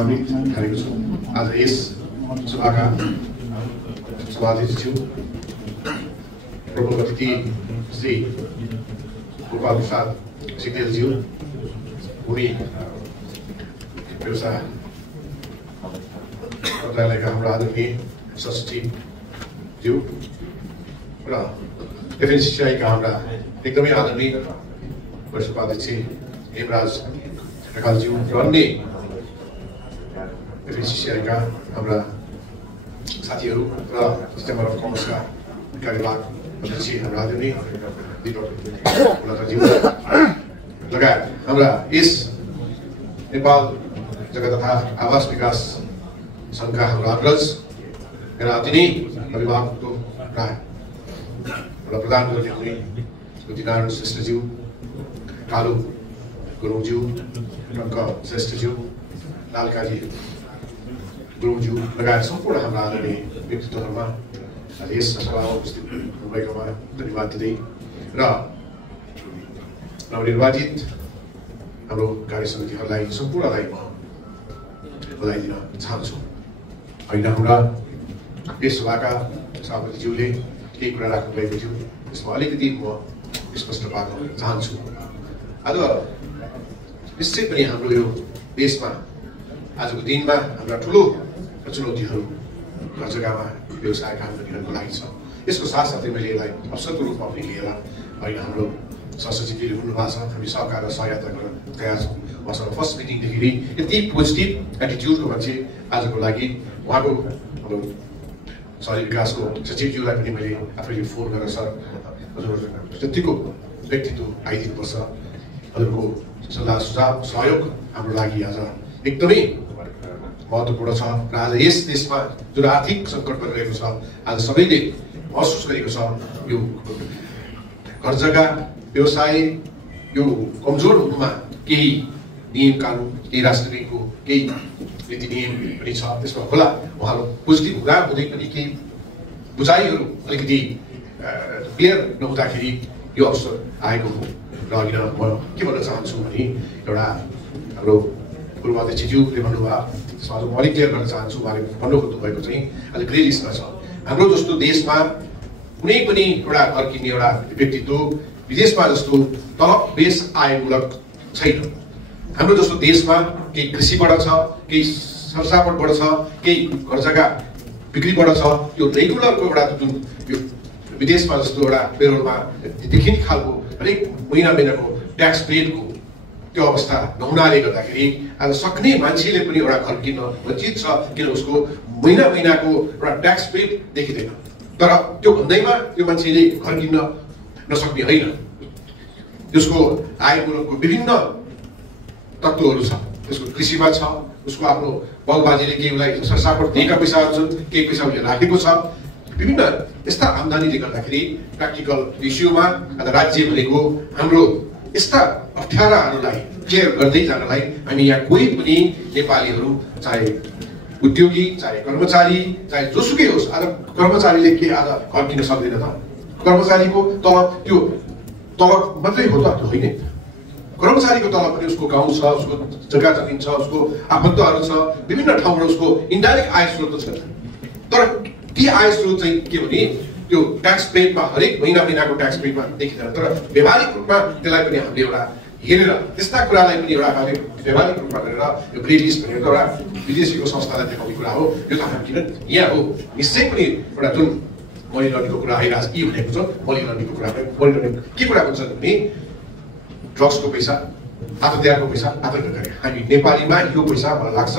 गौरवान्वित गरेको छु। आज यस सभाका सभाध्यक्षज्यू प्रमुख अतिथि श्री गोपाल प्रसाद सिक्देलज्यू, भूमि व्यवसाय मन्त्रालयका हाम्रा आदरणीय सचिवज्यू र एफएनसीसीआईका हाम्रा एकदमै आदरणीय वरिष्ठ उपाध्यक्ष हेमराज ढकालज्यू र अन्य एफएनसीसीआईका हाम्रा साथीहरू र चेम्बर अफ कमर्सका कार्यवाहक अध्यक्ष हाम्रा आदरणीय दीपक लताज्यू लगायत हाम्रा यस नेपाल जग्गा तथा आवास विकास संघका हाम्रा अग्रज मेरा अति नै अभिभावकको प्राय प्रदान गर्ने हुने दिनारायण श्रेष्ठज्यू, कालु गुरुङज्यू, टङ्क श्रेष्ठज्यू, लालकाजी गुरुङज्यू लगायत सम्पूर्ण हाम्रा आदरणीय व्यक्तित्वहरूमा यस सभामा उपस्थित हुनुभएकोमा धन्यवाद दिँदै र नवनिर्वाचित हाम्रो कार्य समितिहरूलाई सम्पूर्णलाई बधाई दिन चाहन्छु। होइन हाम्रा यस सभाका सभापतिज्यूले केही कुरा राख्नुभएको थियो, त्यसमा अलिकति म स्पष्ट पार्न चाहन्छु। आज निश्चय पनि हाम्रो यो देशमा आजको दिनमा हाम्रा ठुलो चुनौतीहरू घर जग्गामा व्यवसाय काम गर्नेहरूको लागि छ। यसको साथसाथै मैले यसलाई अवसरको रूपमा पनि लिएर होइन हाम्रो सहसचिवले हुनुभएको छ, हामी सहकार र सहयात्रा गर्न तयार छौँ। उहाँसँग फर्स्ट मिटिङदेखि यति पोजिटिभ एटिट्युडको मान्छे आजको लागि उहाँको हाम्रो शहरी विकासको सचिवज्यूलाई पनि मैले आफैले फोन गरेर सर हजुर जतिको व्यक्तित्व आइदिनुपर्छ, हजुरको सल्लाह सुझाव सहयोग हाम्रो लागि आज एकदमै महत्त्वपूर्ण छ। र आज यस देशमा जुन आर्थिक सङ्कट परिरहेको छ, आज सबैले महसुस गरेको छ यो घर जग्गा व्यवसाय यो कमजोर हुनुमा केही नियम कानुन, केही राष्ट्रको केही नीति नियम पनि छ। त्यसमा होला उहाँहरू पोजिटिभ हुँदा हुँदै पनि केही बुझाइहरू अलिकति क्लियर नहुँदाखेरि यो अवसर आएको हो। र होइन म के भन्न चाहन्छु भने एउटा हाम्रो पूर्व अध्यक्षज्यूले भन्नुभयो, त्यसमा म अलिक क्लियर गर्न चाहन्छु। उहाँले भन्नु खोज्नुभएको चाहिँ अहिले ग्रे लिस्टमा छ। हाम्रो जस्तो देशमा कुनै पनि एउटा घर किन्ने एउटा व्यक्तित्व विदेशमा जस्तो तलब बेस आयमूलक छैन। हाम्रो जस्तो देशमा केही कृषिबाट छ, केही सरसापटबाट छ, केही घर जग्गा बिक्रीबाट छ। यो रेगुलरको एउटा जुन यो विदेशमा जस्तो एउटा पेरोलमा देखिने खालको हरेक महिनाको ट्याक्स पेडको त्यो अवस्था नहुनाले गर्दाखेरि आज सक्ने मान्छेले पनि एउटा घर किन्न वञ्चित छ, किन उसको महिनाको एउटा ट्याक्स पेड देखिँदैन। तर त्यो भन्दैमा त्यो मान्छेले घर किन्न नसक्ने होइन, त्यसको आयमूलकको विभिन्न तत्त्वहरू छ। त्यसको कृषिमा छ, उसको आफ्नो बाउबाजेले केही उसलाई सरसापट दिएका पैसाहरू छन्, केही पैसा उसले राखेको छ। विभिन्न यस्ता आम्दानीले गर्दाखेरि प्र्याक्टिकल इस्युमा राज्य भनेको हाम्रो यस्ता अप्ठ्याराहरूलाई केयर गर्दै जानलाई हामी यहाँ कोही पनि नेपालीहरू चाहे उद्योगी चाहे कर्मचारी चाहे जोसुकै होस्, आज कर्मचारीले के आज घर किन्न सक्दैन त? कर्मचारीको तलब त्यो तलब मात्रै हो त? त्यो होइन। कर्मचारीको तलब पनि उसको गाउँ छ, उसको जग्गा जमिन छ, उसको आफन्तहरू छ, विभिन्न ठाउँबाट उसको इन्डाइरेक्ट आय स्रोत छ। तर ती आय स्रोत चाहिँ के भने त्यो ट्याक्स पेडमा हरेक महिनाको ट्याक्स पेडमा देखिँदैन। तर व्यावहारिक रूपमा त्यसलाई पनि हामीले एउटा हेरेर त्यस्ता कुरालाई पनि एउटा व्यावहारिक रूपमा गरेर यो ग्रे लिस्ट भनेको एउटा विदेशीको संस्थालाई देखाउने कुरा हो। यो त हामी किन यहाँ हो निश्चय पनि एउटा जुन मनी लन्ड्रीको कुरा आइरहेको छ, के भनेको छ मनी लन्ड्रीको कुरा, मनी लन्ड्री के कुरा हुन्छ भने ड्रग्सको पैसा, आतहत्याको पैसा, आतंक गरे। हामी नेपालीमा यो पैसा मलाई लाग्छ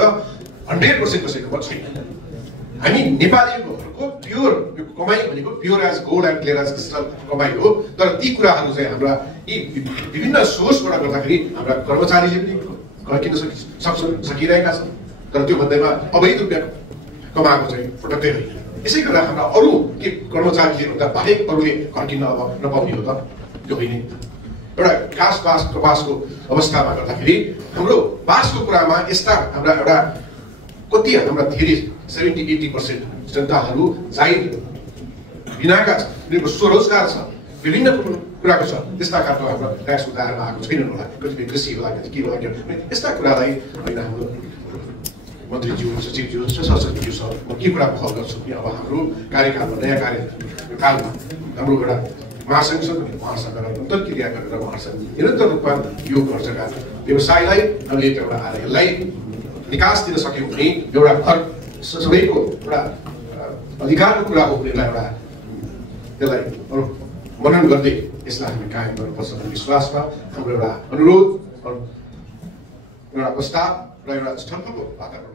100% कसैकोमा छैन। हामी नेपालीहरूको प्योर कमाइ भनेको pure as gold and clear as crystal कमाइ हो। तर ती कुराहरू चाहिँ हाम्रा यी विभिन्न सोर्सबाट गर्दाखेरि हाम्रा कर्मचारीले पनि घर किन्न सकिरहेका छन्। तर त्यो भन्दैमा अवैध रुपियाँ कमाएको चाहिँ पटक्कै होइन। यसै गर्दा हाम्रा अरू के कर्मचारीले भन्दा बाहेक अरूले घर किन्न अब नपाउने हो त? त्यो होइन। एउटा घाँस बाँस कपासको अवस्थामा गर्दाखेरि हाम्रो बाँसको कुरामा यस्ता हाम्रा एउटा कति हाम्रा धेरै 70-80% जनताहरू जाहिर बिनाका छन्, उनीहरूको स्वरोजगार छ, विभिन्न कुराको छ। त्यस्ता खालको हाम्रो ट्याक्सको दायरामा आएको छैनन् होला, कतिपय कृषि होला, के होला, यस्ता कुरालाई होइन हाम्रो मन्त्रीज्यू सचिवज्यू सहसचिवज्यूसँग म के कुरा पहल गर्छु कि अब हाम्रो कार्यकालमा नयाँ कार्यकालमा हाम्रो एउटा महासङ्घ महासङ्घ अन्तर्क्रिया गरेर महासङ्घ निरन्तर रूपमा यो घर जग्गा व्यवसायलाई हामीले एउटा यसलाई विकास दिन सक्यौँ भने एउटा घर सबैको एउटा अधिकारको कुरा हो भनेर एउटा त्यसलाई मनन गर्दै यसलाई हामी कायम गर्नुपर्छ भन्ने विश्वासमा हाम्रो एउटा अनुरोध एउटा प्रस्ताव र एउटा छलफलको वातावरण